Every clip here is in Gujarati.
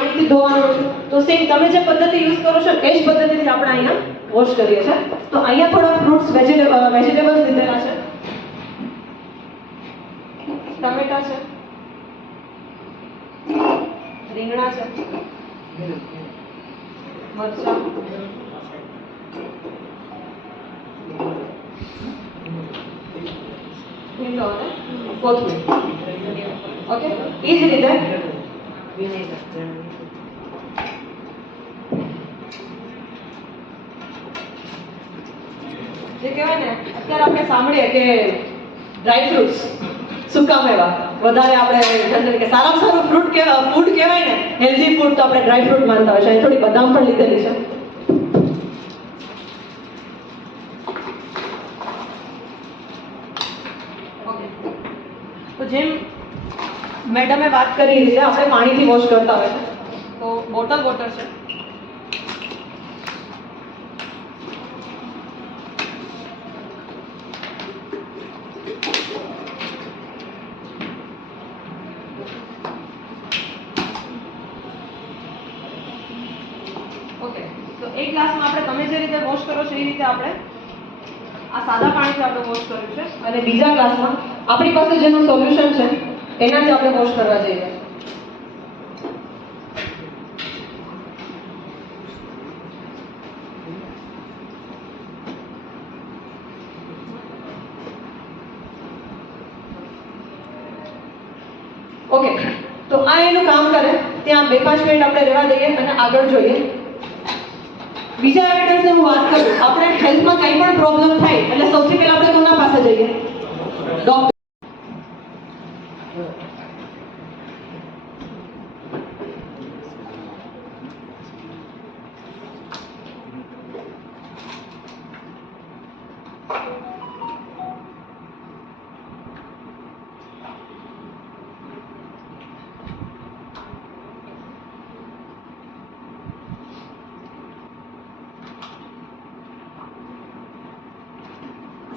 પાણીથી ધોવાનું છે. તો સેમ તમે જે પદ્ધતિ યુઝ કરો છો એ જ પદ્ધતિથી આપણે અહીંયા વોશ કરીએ છીએ. તો અહીંયા થોડા ફ્રૂટ્સ વેજીટેબલ્સ લીધેલા છે. ટમેટા છે, રીંગણા છે, મરચાં, ભીંડો અને કોથમીર. ઓકે, એ જ રીતે જે કહેવાય ને અત્યારે આપણે સાંભળીએ કે ડ્રાય ફ્રૂટ્સ, સૂકા મેવા વધારે આપણે જનરલી કે સારામાં સારું ફૂડ કહેવાય ને હેલ્ધી ફૂડ, તો આપણે ડ્રાય ફ્રૂટ માનતા હોય છે. થોડી બદામ પણ લીધેલી છે. તો જેમ મેડમે વાત કરી રીતે આપણે પાણીથી વોશ કરતા હોય છે. તો બોટલ વોટર છે, ઓકે. તો એક ગ્લાસમાં આપણે તમે જે રીતે વોશ કરો છો એ રીતે આપણે આ સાદા પાણીથી આપણે વોશ કર્યું છે, અને બીજા ગ્લાસમાં આપણી પાસે જેનું સોલ્યુશન છે એનાથી આપણે વોશ કરવા જઈએ છીએ. ઓકે, તો આ એનું કામ કરે ત્યાં 2-5 મિનિટ આપણે રહેવા દઈએ અને આગળ જોઈએ. બીજા એવિડન્સની હું વાત કરું, આપણે હેલ્થમાં કંઈ પણ પ્રોબ્લેમ થાય એટલે સૌથી પહેલા આપણે કોના પાસે જઈએ? ડોક્ટર.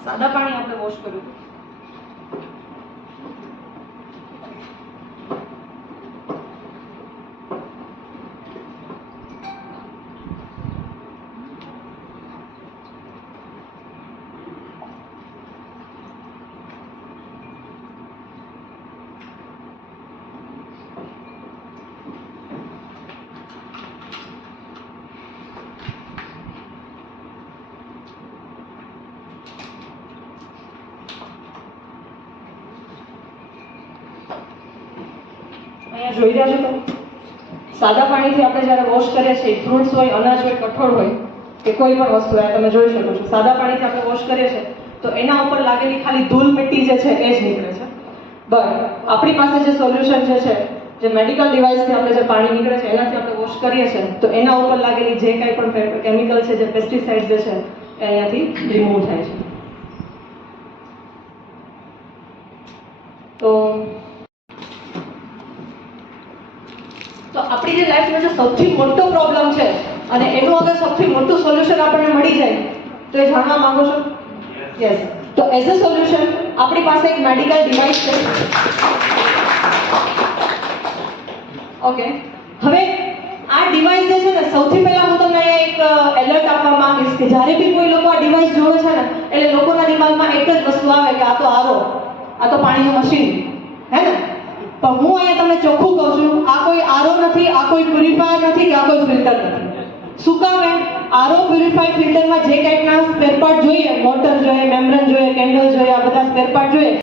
સાદા પાણી આપણે વોશ કર્યું. અહીંયા જોઈ રહ્યા છો તમે, સાદા પાણીથી આપણે જ્યારે વોશ કરીએ છીએ, ફ્રૂટ્સ હોય, અનાજ હોય, કઠોળ હોય કે કોઈ પણ વસ્તુ હોય, તમે જોઈ શકો છો સાદા પાણીથી આપણે વોશ કરીએ છીએ તો એના ઉપર લાગેલી ખાલી ધૂળ મિટ્ટી જે છે એ જ નીકળે છે. બટ આપણી પાસે જે સોલ્યુશન છે, જે મેડિકલ ડિવાઇસથી આપણે જે પાણી નીકળે છે એનાથી આપણે વોશ કરીએ છીએ તો એના ઉપર લાગેલી જે કંઈ પણ કેમિકલ છે, જે પેસ્ટિસાઇડ્સ જે છે એ અહીંયાથી રિમૂવ થાય છે. તો આપણી જે લાઈફનો જે સૌથી મોટો પ્રોબ્લેમ છે અને એનું અગર સૌથી મોટું સોલ્યુશન આપણને મળી જાય તો એ જાણવા માંગો છો? યસ. તો એઝ અ સોલ્યુશન આપણી પાસે એક મેડિકલ ડિવાઇસ છે. ઓકે, હવે આ ડિવાઇસ જે છે ને, સૌથી પહેલા હું તમને અહીંયા એક એલર્ટ આપવા માંગીશ કે જ્યારે બી કોઈ લોકો આ ડિવાઇસ જોવે છે ને એટલે લોકોના દિમાગમાં એક જ વસ્તુ આવે કે આ તો આરો, આ તો પાણીનું મશીન, હે ને? પણ હું અહીંયા તમને ચોખ્ખું કહું છું, આ કોઈ આરો નથી, આ કોઈ પ્યુરિફાયર નથી કે આ કોઈ ફિલ્ટર નથી. શું કામ? આરો, પ્યુરિફાયર, ફિલ્ટરમાં જે ટાઈપના સ્પેર પાર્ટ જોઈએ, મોટર જોઈએ, મેમ્બ્રેન જોઈએ, કેન્ડલ જોઈએ, આ બધા સ્પેર પાર્ટ જોઈએ